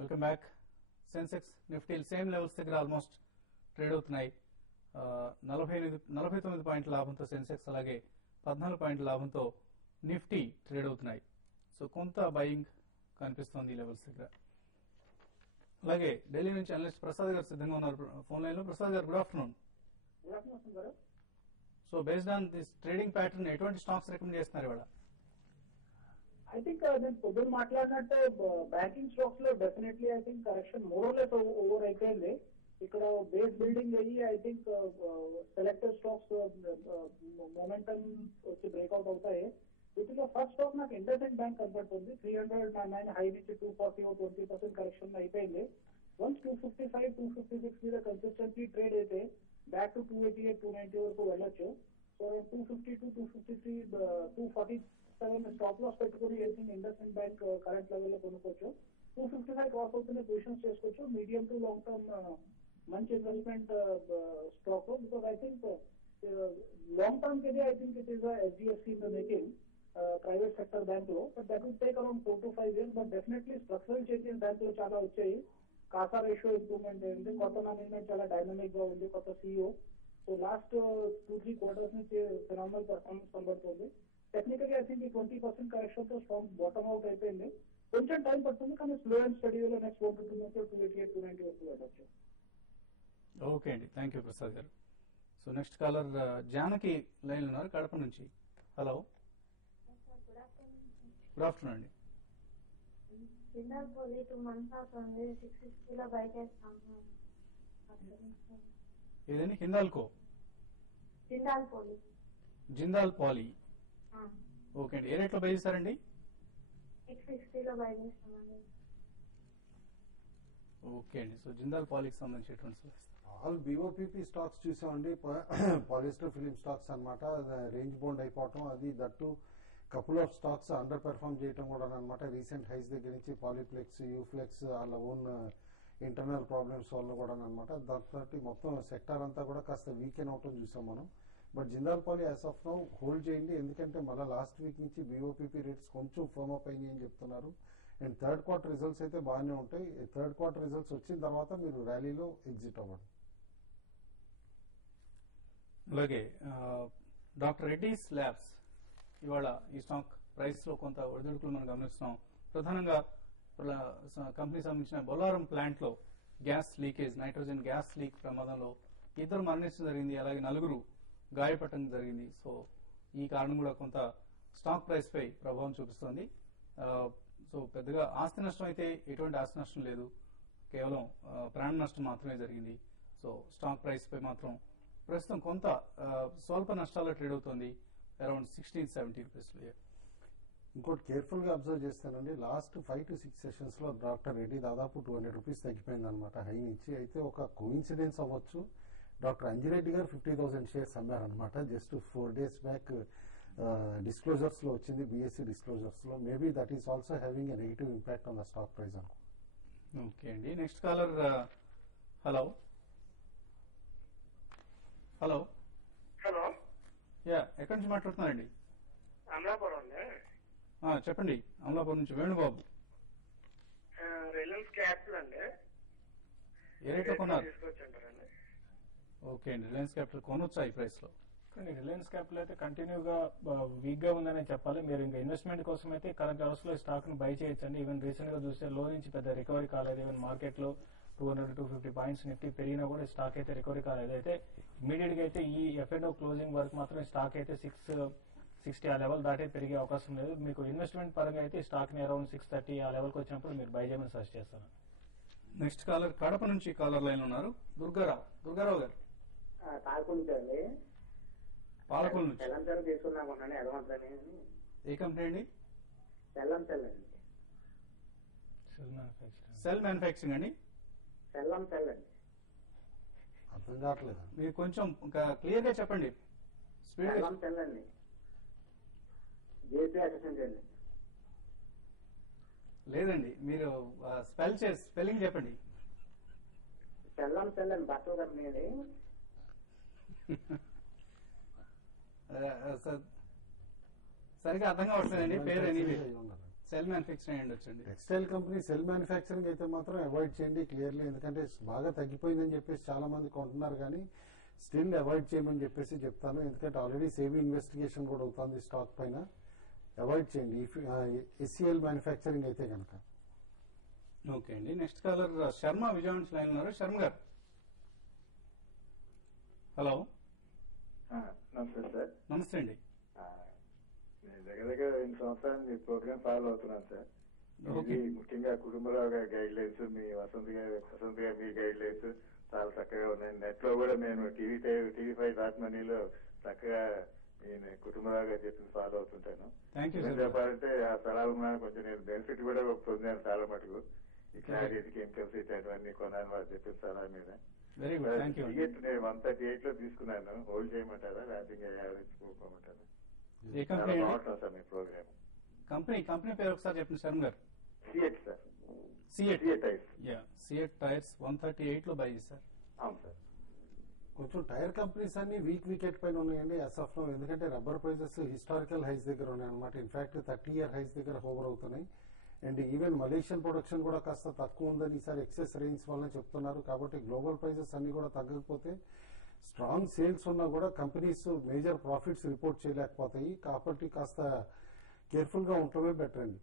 Welcome back. Sensex Nifty same levels దగ్గర almost trade అవుతున్నాయి. 49 పాయింట్ల లాభంతో సెన్సెక్స్, అలాగే 14 పాయింట్ల లాభంతో నిఫ్టీ ట్రేడ్ అవుతున్నాయి. సో కొంత బయింగ్ కనిపిస్తోంది ఈ లెవెల్స్ దగ్గర. అలాగే ఢిల్లీ నుంచి అనలిస్ట్ ప్రసాద్ గారు సిద్ధంగా ఉన్నారు ఫోన్ లైన్ లో. ప్రసాద్ గారు, good afternoon. So based on this trading pattern ఎటువంటి స్టాక్స్ రికమెండ్ చేస్తున్నారు ఇవాళ? I think నేను పొద్దున్న మాట్లాడినట్టే బ్యాంకింగ్ స్టాక్స్ లో definitely I think correction మోరల్లెస్ over అయిపోయింది. ఇక్కడ బేస్ బిల్డింగ్ అయ్యి I think selected stocks momentum వచ్చి బ్రేక్అవుట్ అవుతాయి. వీటిలో ఫస్ట్ స్టాక్ నాకు ఇండస్ఇండ్ బ్యాంక్ కనపడుతుంది. 309 హై నుంచి 240 20% కరెక్షన్ అయిపోయింది. వన్స్ 255 256 మీద కన్సిస్టెన్సీ ట్రేడ్ అయితే బ్యాక్ టు 288 290 వరకు వెళ్ళొచ్చు. సో 252 253 247 స్టాప్ లాస్ పెట్టుకుని ఇండస్ఇండ్ బ్యాంక్ కరెంట్ లెవెల్ లో కొనుక్కోవచ్చు. 255 క్రాస్ అవుతున్న పొజిషన్స్ చేసుకోవచ్చు. మీడియం టు లాంగ్ టర్మ్ మంచి investment stock. Because I think long term కి I think it is HDFC in the making private sector bank లో. But that will take around 4 to 5 years. But definitely structural changes bank లో చాలా వచ్చాయి. Kasa ratio improvement అయింది. కొత్త management చాలా dynamic గా ఉంది. కొత్త CEO. సో లాస్ట్ 2-3 quarters నుంచి ఫినామినల్ పర్ఫార్మెన్స్ కనబడుతుంది. టెక్నికల్లీ ఐ థింక్ 20% కరెక్షన్ తో స్ట్రాంగ్ బాటమ్ అవుట్ అయిపోయింది. కొంచెం టైం పడుతుంది కానీ స్లో అండ్ స్టడీలో నెక్స్ట్ 1 to 2 months 288 290 వరకు వెళ్ళొచ్చు. ఓకే అండి, థ్యాంక్ యూ ప్రసాద్ గారు. So next caller Janaki line ఉన్నారు కడప నుంచి. హలో, గుడ్ ఆఫ్టర్నూన్ అండి. జిందాల్ 2 months అవుతుంది. 660 లో బై చేస్తాము. ఏదండి? హిందాల్కో? జిందాల్ పాలీ. ఓకే అండి, ఏ రేట్ లో బై చేస్తారండి? 660 లో బై చేస్తామండి. ఓకే అండి, సో జిందాల్ పాలీకి సంబంధించినటువంటి ఆల్ BOPP స్టాక్స్ చూసామండి. పాలిస్టర్ ఫిలిం స్టాక్స్ అన్నమాట. రేంజ్ బౌండ్ అయిపోవటం, అది that couple of stocks under perform చేయటం కూడా అనమాట. రీసెంట్ హైస్ దగ్గర నుంచి పాలిప్లెక్స్, యూఫ్లెక్స్ వాళ్ళ ఓన్ ఇంటర్నల్ ప్రాబ్లమ్స్ వల్ల కూడా అనమాట. దాంతో మొత్తం సెక్టార్ అంతా కూడా కాస్త వీకెన్ అవటం చూసాం మనం. But Jindal poly as of now hold చేయండి. ఎందుకంటే మళ్ళీ లాస్ట్ వీక్ నుంచి BOPP రేట్స్ కొంచెం ఫర్మ్ అప్ అయినాయి అని చెప్తున్నారు. అండ్ థర్డ్ క్వార్టర్ రిజల్ట్స్ అయితే బాగానే ఉంటాయి. థర్డ్ క్వార్టర్ రిజల్ట్స్ వచ్చిన తర్వాత మీరు ర్యాలీలో ఎగ్జిట్ అవ్వండి. అలాగే డాక్టర్ రెడ్డీస్ ల్యాబ్స్ ఇవాళ ఈ స్టాక్ ప్రైస్ లో కొంత ఒడిదుడుకులు మనం గమనిస్తున్నాం. ప్రధానంగా కంపెనీ సంబంధించిన బొల్లారం ప్లాంట్ లో gas leakage, nitrogen gas leak ప్రమాదంలో 2 మరణించడం జరిగింది. అలాగే 4 గాయపడటం జరిగింది. సో ఈ కారణం కూడా కొంత స్టాక్ ప్రైస్ పై ప్రభావం చూపిస్తోంది. సో పెద్దగా ఆస్తి నష్టం అయితే ఎటువంటి ఆస్తి నష్టం లేదు, కేవలం ప్రాణ నష్టం మాత్రమే జరిగింది. సో స్టాక్ ప్రైస్ పై మాత్రం ప్రస్తుతం కొంత స్వల్ప నష్టాల్లో ట్రేడ్ అవుతోంది, అరౌండ్ 16-17 రూపీస్. ఇంకోటి కేర్ఫుల్ గా అబ్జర్వ్ చేస్తానండి, లాస్ట్ 5 to 6 సెషన్స్ లో డాక్టర్ రెడ్డి దాదాపు 200 రూపీస్ తగ్గిపోయింది అనమాట హై నుంచి. అయితే ఒక కోఇన్సిడెన్స్ అవ్వచ్చు, డాక్టర్ అంజిరెడ్డి గారు 50,000 షేర్స్ అమ్మారనమాట. జస్ట్ 4 days బ్యాక్ డిస్క్లోజర్స్ లో వచ్చింది, BSE డిస్క్లోజర్స్ లో. Maybe that is also having a negative impact on the stock price అనుకో. ఓకే అండి, next caller. Hello hello hello, yeah, ఎక్కడి నుంచి మాట్లాడుతున్నారండి? అమలాపురం అండి. చెప్పండి. అమలాపురం నుంచి వేణుబాబు. రిలయన్స్ క్యాపిటల్ అండి. ఏ రేట్ లో కొన్నారు? తీసుకొచ్చారండి. ఓకే అండి, రిలయన్స్ క్యాపిటల్ కొనొచ్చా ఈ ప్రైస్ లో? కానీ రిలయన్స్ క్యాపిటల్ అయితే కంటిన్యూగా వీక్ గా ఉందని చెప్పాలి. మీరు ఇంకా ఇన్వెస్ట్మెంట్ కోసం అయితే కరెంట్ అవర్స్ లో స్టాక్ ను బై చేయొచ్చండి. ఈవెన్ రీసెంట్ గా చూస్తే లో నుంచి పెద్ద రికవరీ కాలేదు. ఈవెన్ మార్కెట్ లో 200-250 పాయింట్స్ నిఫ్టీ పెరిగినా కూడా స్టాక్ అయితే రికవరీ కాలేదు. అయితే ఇమీడియట్ గా అయితే ఈ F&O క్లోజింగ్ వరకు మాత్రం స్టాక్ అయితే 660 ఆ లెవెల్ దాటే పెరిగే అవకాశం లేదు. మీకు ఇన్వెస్ట్మెంట్ పరంగా అయితే స్టాక్ ని అరౌండ్ 630 ఆ లెవెల్ కి వచ్చినప్పుడు మీరు బై చేయమని సజెస్ట్ చేస్తాను. నెక్స్ట్ కాలర్ కడప నుంచి కాలర్ లైన్ ఉన్నారు. దుర్గారావు గారు. తాకుంటండి పాలకొల్లు నుంచి. తెలంగాణ తీసుకున్నామన్నాను అడ్వాన్స్ అని. ఏ కంపెనీ అండి? సెల్లం సెల్ అండి. సెల్ మ్యానుఫ్యాక్చరింగ్ అండి. సెల్లం సెల్ అండి. అర్థం కావట్లేదు. మీరు కొంచెం క్లియర్ గా చెప్పండి. సెల్లం సెల్ అండి. జేపీ అసిస్టెంట్ అండి. లేదండి, మీరు స్పెల్లింగ్ చెప్పండి. సెల్లం సెల్ అండి, బట్టల కంపెనీ అండి. సరిగా అర్థం కావట్లేదండి పేరు. సెల్ మ్యానుఫ్యాక్చరింగ్ అయ్యి ఉండొచ్చండి. టెక్స్టైల్ కంపెనీ సెల్ మ్యానుఫ్యాక్చరింగ్ అయితే మాత్రం అవాయిడ్ చేయండి క్లియర్లీ, ఎందుకంటే బాగా తగ్గిపోయిందని చెప్పేసి చాలా మంది కొంటున్నారు, కానీ స్టిల్ అవాయిడ్ చేయమని చెప్పేసి చెప్తాను. ఎందుకంటే ఆల్రెడీ సేబీ ఇన్వెస్టిగేషన్ కూడా అవుతుంది స్టాక్ పైన. అవాయిడ్ చేయండి ఎస్సీఎల్ మ్యానుఫ్యాక్చరింగ్ అయితే కనుక. ఓకే అండి. నెక్స్ట్ కాలర్ శర్మ విజయవాడ నుంచి లైన్ ఉన్నారు. శర్మ గారు హలో. నమస్తే సార్. నమస్తే అండి. నేను దగ్గర 2 సంవత్సరాలు మీ ప్రోగ్రామ్ ఫాలో అవుతున్నాను సార్. ఓకే. ఇది ముఖ్యంగా కుటుంబరావు గారి గైడ్ లైన్స్, మీ వసంత్ గారి మీ గైడ్ లైన్స్ చాలా చక్కగా ఉన్నాయి. నెట్ లో కూడా నేను టీవీ5 డాట్ మనీలో చక్కగా నేను కుటుంబరావు గారు చెప్పింది ఫాలో అవుతుంటాను. థ్యాంక్ యూ ఏం సార్. చెప్పాలంటే ఆ స్థలాలు కొంచెం నేను బెనిఫిట్ కూడా పొందాను చాలా మటుకు. ఈ క్లారిటీ కెమికల్స్ ఇట్లాంటివన్నీ కొన్నాను వాళ్ళు చెప్పిన సలహా మీద. Very good. Thank you. Ticket నేను 138 లో తీసుకున్నాను. హోల్డ్ చేయమంటారా లేకపోతే ఇంకా యావరేజ్ పోమంటారా? ఏ చాలా కంపెనీ? బాగుంటుంది సార్ మీ ప్రోగ్రామ్. కంపెనీ పేరు ఒకసారి చెప్పండి శర్మ గారు. సిఎట్ సార్. సిఎట్. సిఎట్ టైర్స్. సిఎట్ టైర్స్ 138 లో బై చేశారు. అవును సార్. కొంచెం టైర్ కంపెనీస్ అన్ని వీకెట్ పైన ఉన్నాయండి ఎస్ఎఫ్ లో, ఎందుకంటే రబ్బర్ ప్రైజెస్ హిస్టారికల్ హైస్ దగ్గర ఉన్నాయి అనమాట. ఇన్ఫాక్ట్ 30-year హైస్ దగ్గర హోవర్ అవుతున్నాయి. అండ్ ఈవెన్ మలేషియన్ ప్రొడక్షన్ కూడా కాస్త తక్కువ ఉందని ఈసారి ఎక్సెస్ రేంజ్ వల్ల చెప్తున్నారు. కాబట్టి గ్లోబల్ ప్రైజెస్ అన్ని కూడా తగ్గకపోతే స్ట్రాంగ్ సేల్స్ ఉన్నా కూడా కంపెనీస్ మేజర్ ప్రాఫిట్స్ రిపోర్ట్ చేయలేకపోతాయి. కాబట్టి కాస్త కేర్ఫుల్ గా ఉండటమే బెటర్ అండి.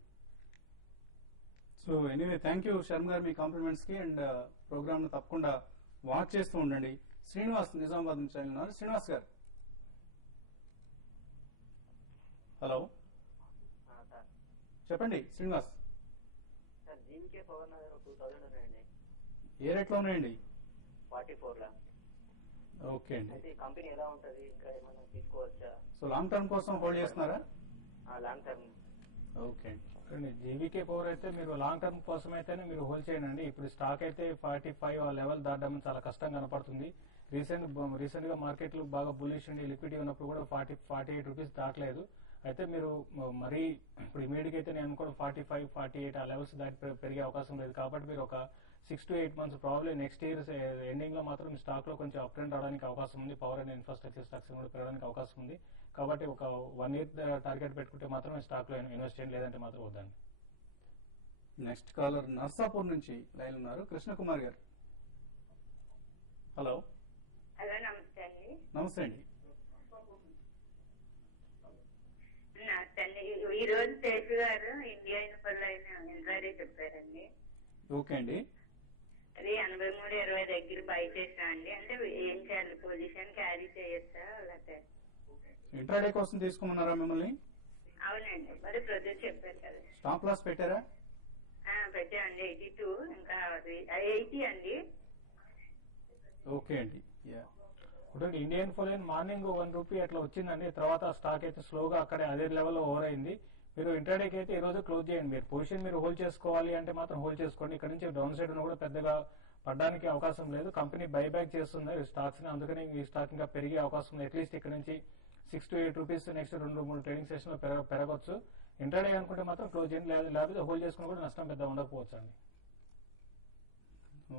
So anyway thank you Sharma గారు మీ కాంప్లిమెంట్స్ కి. అండ్ ప్రోగ్రామ్ ను తప్పకుండా వాచ్ చేస్తూ ఉండండి. శ్రీనివాస్ నిజామాబాద్ నుంచి ఉన్నారు. శ్రీనివాస్ గారు హలో. చెప్పండి శ్రీనివాస్. ఏ రేట్ లో ఉన్నాయండి? 44 ఓకే అండి. కంపెనీ ఎలా ఉంటది, ఇంకా ఏమైనా తీసుకోవచ్చా? సో లాంగ్ టర్మ్ కోసం హోల్డ్ చేస్తున్నారా? Long term. ఓకే అండి. జీవీకే పవర్ అయితే మీరు లాంగ్ టర్మ్ కోసం అయితేనే మీరు హోల్డ్ చేయండి. ఇప్పుడు స్టాక్ అయితే 45 ఆ లెవెల్ దాటడం చాలా కష్టం కనపడుతుంది. రీసెంట్ గా మార్కెట్లు బాగా బుల్లిష్ అండి, లిక్విడిటీ ఉన్నప్పుడు కూడా 48 రూపీస్ దాటలేదు. అయితే మీరు మరీ ఇప్పుడు ఇమీడియట్ అయితే నేను అనుకోవడం 45, 48 ఆ లెవెల్స్ దాటి పెరిగే అవకాశం లేదు. కాబట్టి మీరు ఒక 6 to 8 months probably next year ending లో మాత్రం స్టాక్ లో కొంచెం అప్ ట్రెండ్ రావడానికి అవకాశం ఉంది. పవర్ అండ్ ఇన్ఫ్రాస్ట్రక్చర్ స్టాక్స్ కూడా పెరగడానికి అవకాశం ఉంది. కాబట్టి ఒక 1 year టార్గెట్ పెట్టుకుంటే మాత్రం స్టాక్ లో ఇన్వెస్ట్ చేయండి, లేదంటే మాత్రం వద్దండి. నెక్స్ట్ కాలర్ నర్సాపూర్ నుంచి లైన్ ఉన్నారు. కృష్ణకుమార్ గారు హలో. హలో నమస్తే అండి. నమస్తే అండి. నమస్తే అండి. ఈ రోజు శేషు గారు ఇండియా ఇన్ఫర్లైన్ చెప్పారండి. ఓకే అండి. అది 83.20 దగ్గర బై చేసా అండి. అంటే ఏం చేయాలి, పొజిషన్ క్యారీ చేయొచ్చా లేకపోతే? ఇంట్రాడే కోసం తీసుకోమన్నారా మిమ్మల్ని? అవునండి, మరి ప్రొద్దున చెప్పారు కదా. స్టాప్ లాస్ పెట్టారా? పెట్టామండి 82, ఇంకా 80 అండి. ఓకే అండి. ఇప్పుడు ఇండియన్ ఫోలైన్ మార్నింగ్ 1 రూపీ అట్లా వచ్చిందండి. తర్వాత స్టాక్ అయితే స్లోగా అక్కడే అదే లెవెల్లో ఓవర్ అయింది. మీరు ఇంటర్డేకి అయితే ఈ రోజు క్లోజ్ చేయండి. మీరు పొజిషన్ మీరు హోల్డ్ చేసుకోవాలి అంటే మాత్రం హోల్డ్ చేసుకోండి. ఇక్కడ నుంచి డౌన్ సైడ్ కూడా పెద్దగా పడడానికి అవకాశం లేదు. కంపెనీ బైబ్యాక్ చేస్తుంది ఈ స్టాక్స్ ని, అందుకని ఈ స్టాక్ ఇంకా పెరిగే అవకాశం ఉంది. అట్లీస్ట్ ఇక్కడ నుంచి 6 to 8 rupees next 2-3 trading session లో పెరగొచ్చు. ఇంటర్డే అనుకుంటే మాత్రం క్లోజ్ చేయండి, లేకపోతే హోల్డ్ చేసుకుని కూడా నష్టం పెద్ద ఉండకపోవచ్చు అండి.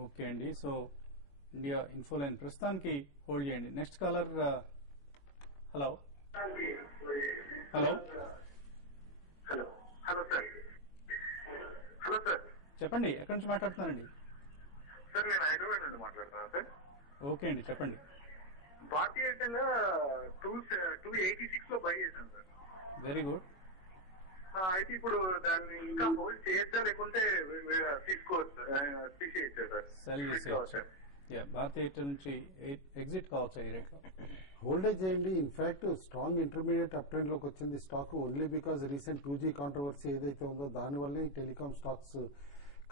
ఓకే అండి. సో ఇండియా ఇన్ఫోలైన్ ప్రస్తుతానికి హోల్డ్ చేయండి. Next caller hello. Hello. Hello hello sir. Hello sir. చెప్పండి, ఎక్కడి నుంచి మాట్లాడుతున్నారండి? సార్ నేను హైదరాబాద్ నుండి మాట్లాడుతున్నాను సార్. ఓకే అండి, చెప్పండి. భారతీయ ఎయిర్టెల్ 286 లో బై చేశాను సార్. Very good. అయితే ఇప్పుడు దాన్ని ఇంకా హోల్డ్ చేయొచ్చా లేకుంటే తీసేయచ్చా సార్? సెల్ చేసేయచ్చు. భారతీయ ఎయిర్టెల్ నుంచి ఎగ్జిట్ కావచ్చు ఈ రేట్లో. హోల్డే చేయండి. In fact strong intermediate up trend లోకి వచ్చింది stock, only because recent 2G controversy ఏదైతే ఉందో దానివల్లే ఈ టెలికాం స్టాక్స్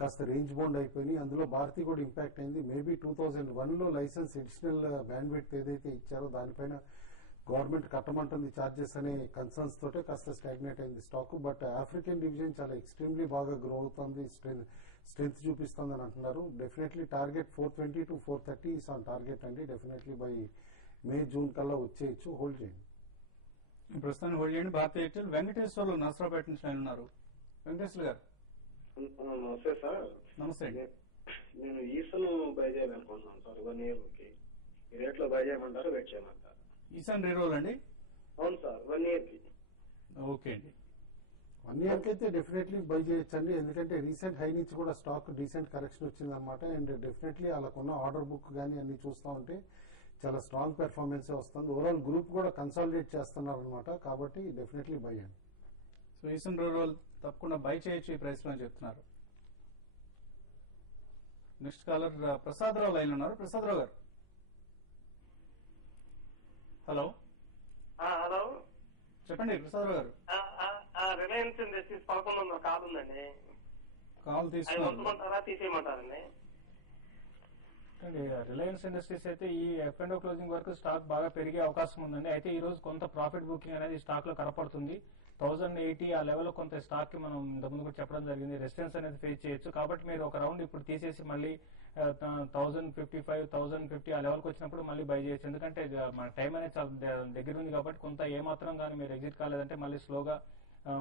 కాస్త రేంజ్ బౌండ్ అయిపోయినాయి. అందులో భారతీ కూడా ఇంపాక్ట్ అయింది. మేబీ 2001లో లైసెన్స్ అడిషనల్ బ్యాండ్విడ్త్ ఏదైతే ఇచ్చారో దానిపైన గవర్నమెంట్ కట్టమంటుంది చార్జెస్ అనే కన్సర్న్స్ తోటే కాస్త స్టాగ్నేట్ అయింది స్టాక్. బట్ ఆఫ్రికన్ డివిజన్ చాలా ఎక్స్ట్రీమ్లీ బాగా గ్రో అవుతుంది, స్ట్రెంత్ చూపిస్తుంది అని అంటున్నారు. Definitely target 420 to 430 is on target అండి. డెఫినెట్లీ బై మే జూన్ కల్లా వచ్చేయచ్చు. హోల్డ్ చేయండి. ప్రస్తుతానికి హోల్డ్ చేయండి భారతీయ ఎయిర్టెల్. వెంకటేశ్వర్లు నర్సరావుపేట నుంచి ఆయన ఉన్నారు. వెంకటేశ్వర గారు నమస్తే సార్. నమస్తే అండి. నేను ఈసన్ బై చేయాలనుకుంటున్నాను సార్. 1 year కి ఈ రేట్ లో బై చేయమంటారు, వెయిట్ చేయమంటారు? ఈసాన్ రీరోల్ అండి. అవును సార్, 1 year కి. ఓకే అండి. 1 year కి అయితే డెఫినెట్లీ బై చేయొచ్చండి, ఎందుకంటే రీసెంట్ హై నుంచి కూడా స్టాక్ డీసెంట్ కరెక్షన్ వచ్చిందనమాట. అండ్ డెఫినెట్లీ అలాకున్న ఆర్డర్ బుక్ కానీ అన్ని చూస్తూ ఉంటే చాలా స్ట్రాంగ్ పెర్ఫార్మెన్స్ వస్తుంది. ఓవరాల్ గ్రూప్ కూడా కన్సాలిడేట్ చేస్తున్నారు అనమాట, కాబట్టి డెఫినెట్లీ బై అండి. సో ఈసన్ రూరల్ తప్పకుండా బై చేయొచ్చు ఈ ప్రైస్ లో అని చెప్తున్నారు. నెక్స్ట్ కాలర్ ప్రసాదరావు లైన్ ఉన్నారు. ప్రసాదరావు గారు, హలో. హలో, చెప్పండి ప్రసాదరావు గారు. రిలయన్స్ ఇండస్ట్రీస్ 1100 కాల్ ఉందండి. కాల్ తీసుకుంటారా తీసేయమంటారండి? రిలయన్స్ ఇండస్ట్రీస్ అయితే ఈ F&O క్లోజింగ్ వరకు స్టాక్ బాగా పెరిగే అవకాశం ఉందండి. అయితే ఈ రోజు కొంత ప్రాఫిట్ బుకింగ్ అనేది స్టాక్ లో కనపడుతుంది. 1080 ఆ లెవెల్ కొంత స్టాక్ కి మనం ఇంతకుముందు కూడా చెప్పడం జరిగింది, రెసిస్టెన్స్ అనేది ఫేస్ చేయొచ్చు. కాబట్టి మీరు ఒక రౌండ్ ఇప్పుడు తీసేసి మళ్ళీ 1055, 1050 ఆ లెవెల్కి వచ్చినప్పుడు మళ్ళీ బై చేయొచ్చు. ఎందుకంటే మన టైం అనేది చాలా దగ్గర ఉంది కాబట్టి కొంత ఏమాత్రం కానీ మీరు ఎగ్జిట్ కాలేదంటే మళ్ళీ స్లోగా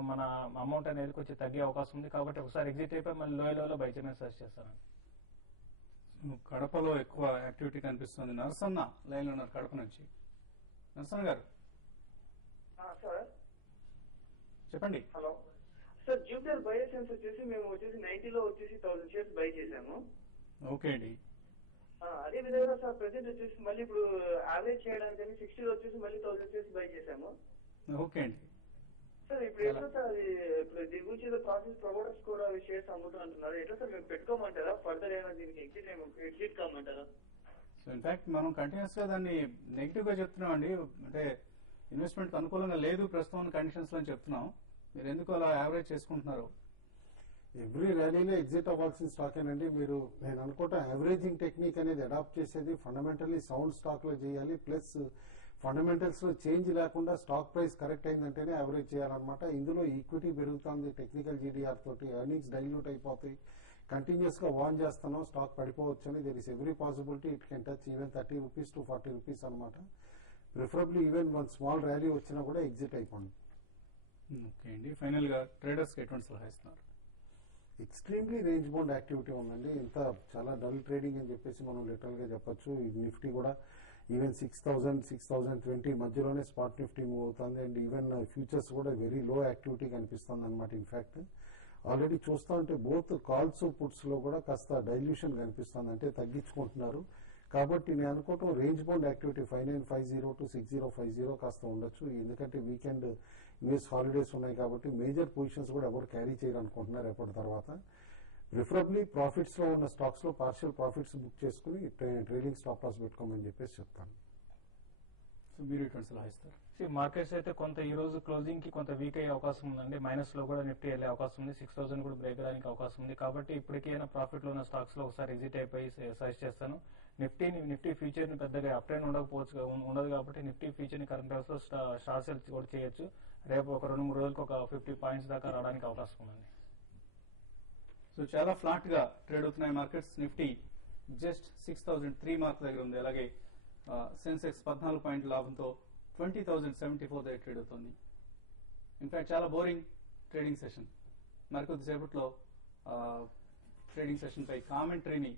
మన అమౌంట్ అనేది కొంచెం తగ్గే అవకాశం ఉంది. కాబట్టి ఒకసారి ఎగ్జిట్ అయిపోయి మళ్ళీ లో లెవెల్లో బై చేయమని సజెస్ట్ చేస్తాను. కడపలో ఎక్కువ యాక్టివిటీ కనిపిస్తుంది. నరసన్న లైన్ లో ఉన్నారు కడప నుంచి. నరసన్న గారు సార్ చెప్పండి. హలో సార్, జూపిటర్ బయోసెన్స్ వచ్చేసి మేము వచ్చేసి 90లో వచ్చేసి 1000 షేర్స్ బై చేశాము. ఓకే అండి. అదే విధంగా సార్ ప్రెసెంట్ వచ్చేసి మళ్ళీ ఇప్పుడు యావరేజ్ చేయడానికి 60లో వచ్చేసి మళ్ళీ 1000 షేర్స్ బై చేశాము. ఓకే అండి. సార్ ఇప్పుడు ఎట్లా సార్ ఇప్పుడు దీని గురించి ఏదో ప్రాసెస్ ప్రమోటర్స్ కూడా షేర్స్ అమ్ముతూ అంటున్నారు. ఎట్లా సార్ మేము పెట్టుకోమంటారా? ఫర్దర్ ఏమైనా దీనికి ఎగ్జిట్ కామంటారా? సో ఇన్ఫాక్ట్ మనం కంటిన్యూస్ గా దాన్ని నెగిటివ్ గా చెప్తున్నాం అండి. అంటే ఇన్వెస్ట్మెంట్ అనుకూలంగా లేదు ప్రస్తుతం కండిషన్స్ లో చెప్తున్నాం. మీరు ఎందుకు అలా యావరేజ్ చేసుకుంటున్నారు? ఎవ్రీ ర్యాలీలో ఎగ్జిట్ అవ్వాల్సిన స్టాక్ ఏనండి. మీరు నేను అనుకుంటా యావరేజింగ్ టెక్నిక్ అనేది అడాప్ట్ చేసేది ఫండమెంటల్లీ సౌండ్ స్టాక్ లో చేయాలి. ప్లస్ ఫండమెంటల్స్ లో చేంజ్ లేకుండా స్టాక్ ప్రైస్ కరెక్ట్ అయిందంటేనే యావరేజ్ చేయాలన్నమాట. ఇందులో ఈక్విటీ పెరుగుతుంది, టెక్నికల్ జీడీఆర్ తోటి ఎర్నింగ్స్ డైల్యూట్ అయిపోతాయి. కంటిన్యూస్ గా వార్న్ చేస్తున్నాం స్టాక్ పడిపోవచ్చు అని. There is every possibility it can touch even 30 rupees to 40 rupees అనమాట. Preferably even one small rally వచ్చినా కూడా ఎగ్జిట్ అయిపోండి. ఓకే అండి. ఫైనల్ గా ట్రేడర్స్ కి ఎటువంటి సలహా ఇస్తున్నారు? ఎక్స్ట్రీమ్లీ రేంజ్ బౌండ్ యాక్టివిటీ ఉందండి. ఇంత చాలా డల్ ట్రేడింగ్ అని చెప్పేసి మనం లిటరల్ గా చెప్పొచ్చు. ఈ నిఫ్టీ కూడా ఈవెన్ 6000, 6020 మధ్యలోనే స్పాట్ నిఫ్టీ మూవ్ అవుతుంది. అండ్ ఈవెన్ ఫ్యూచర్స్ కూడా వెరీ లో యాక్టివిటీ కనిపిస్తుంది అనమాట. ఇన్ఫాక్ట్ ఆల్రెడీ చూస్తా ఉంటే బోత్ కాల్స్ పుట్స్ లో కూడా కాస్త డైల్యూషన్ కనిపిస్తుంది, అంటే తగ్గించుకుంటున్నారు. కాబట్టి నేను అనుకోవటం రేంజ్ బౌండ్ యాక్టివిటీ 5950 to 6050 కాస్త ఉండొచ్చు. ఎందుకంటే వీకెండ్ యూఎస్ హాలిడేస్ ఉన్నాయి కాబట్టి మేజర్ పొజిషన్స్ కూడా ఎవరు క్యారీ చేయాలనుకుంటున్నారు ఎప్పటి తర్వాత. ప్రిఫరబ్లీ ప్రాఫిట్స్ లో ఉన్న స్టాక్స్ లో పార్షియల్ ప్రాఫిట్స్ బుక్ చేసుకుని ట్రేడింగ్ స్టాప్ లాస్ పెట్టుకోమని చెప్పేసి చెప్తాను. సో మీరు ఎటువంటి సలహా ఇస్తారు? మార్కెట్స్ అయితే కొంత ఈ రోజు క్లోజింగ్ కి కొంత వీక్ అయ్యే అవకాశం ఉందండి. మైనస్ లో కూడా నిఫ్టీ వెళ్ళే అవకాశం ఉంది. 6000 కూడా బ్రేక్ అవడానికి అవకాశం ఉంది. కాబట్టి ఇప్పటికైనా ప్రాఫిట్ లో ఉన్న స్టాక్స్ లో ఒకసారి ఎగ్జిట్ అయిపోయి సజెస్ట్ చేస్తాను. నిఫ్టీ ఫ్యూచర్ ని పెద్దగా అప్ ట్రెండ్ ఉండదు కాబట్టి నిఫ్టీ ఫ్యూచర్ ని కరెంట్ అవర్స్ లో షార్ట్ సేల్ కూడా చేయొచ్చు. రేపు ఒక 2-3 రోజులకు ఒక 50 పాయింట్స్ దాకా రావడానికి అవకాశం ఉందండి. సో చాలా ఫ్లాట్ గా ట్రేడ్ అవుతున్నాయి మార్కెట్స్. నిఫ్టీ జస్ట్ 6003 మార్క్ దగ్గర ఉంది. అలాగే సెన్సెక్స్ 14 పాయింట్ల లాభంతో 20,074 దగ్గర ట్రేడ్ అవుతుంది. ఇన్ఫాక్ట్ చాలా బోరింగ్ ట్రేడింగ్ సెషన్. మరికొద్దిసేపట్లో ట్రేడింగ్ సెషన్ పై కామెంటరీని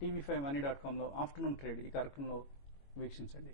TV5money.com లో ఆఫ్టర్నూన్ ట్రేడ్ ఈ కార్యక్రమంలో వీక్షించండి.